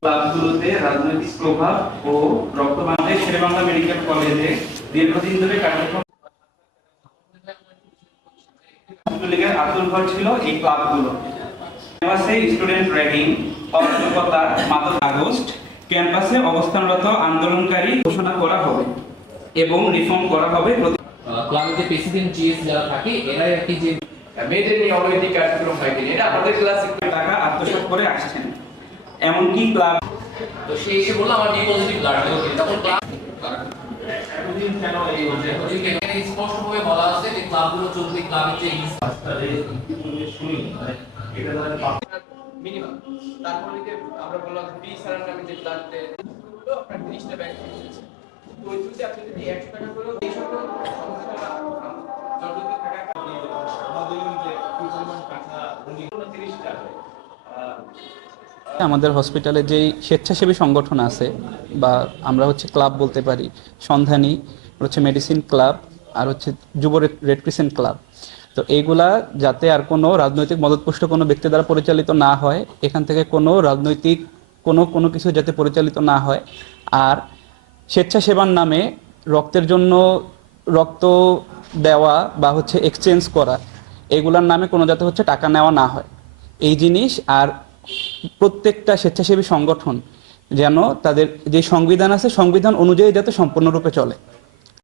ক্লাবগুলোতে রাজনৈতিক প্রভাব ও রক্তবান্ধে শেরেবাংলা মেডিকেল কলেজে দীর্ঘদিন ধরে কার্যক্রম আতুর ঘর ছিল এই ক্লাবগুলো। ক্যাম্পাসে স্টুডেন্ট র্যাগিং অরাজকতা মাদক আগস্ট ক্যাম্পাসে অবস্থানরত আন্দোলনকারী ঘোষণা করা হবে এবং রিফর্ম করা হবে প্রতি- ক্লাবে যে প্রেসিডেন্ট জিএস যারা থাকে এরাই আর কি যে মেয়েদের নিয়ে অনৈতিক কার্যক্রম হয় কিনা এটা আমাদের ক্লাসে টাকা আত্মসাৎ করে আসছেন। এমনকি ক্লাব তো সে এসে বলল আমার বি পজিটিভ ব্লাড তখন ক্লাব এখানে স্পষ্টভাবে বলা আছে যে ক্লাবগুলো চলবে ক্লাবের যে মিনিমাম তারপরে যে আমরা বললাম বি স্যারের নামে যে ব্লাড আপনার তিরিশটা ব্যাংক তো ওই যদি আপনি যদি একশো টাকা করে এই সকল জটিলতা থাকা আমাদের হসপিটালে যেই স্বেচ্ছাসেবী সংগঠন আছে, বা আমরা হচ্ছে ক্লাব বলতে পারি, সন্ধানী, হচ্ছে মেডিসিন ক্লাব আর হচ্ছে যুব রেড ক্রিসেন্ট ক্লাব তো এইগুলা যাতে আর কোনো রাজনৈতিক মদতপুষ্ট কোনো ব্যক্তি দ্বারা পরিচালিত না হয়, এখান থেকে কোনো রাজনৈতিক কোনো কোনো কিছু যাতে পরিচালিত না হয়। আর স্বেচ্ছাসেবার নামে রক্তের জন্য রক্ত দেওয়া বা হচ্ছে এক্সচেঞ্জ করা, এগুলার নামে কোনো যাতে হচ্ছে টাকা নেওয়া না হয়। এই জিনিস আর প্রত্যেকটা স্বেচ্ছাসেবী সংগঠন যেন তাদের যে সংবিধান আছে সংবিধান অনুযায়ী যাতে সম্পূর্ণরূপে চলে।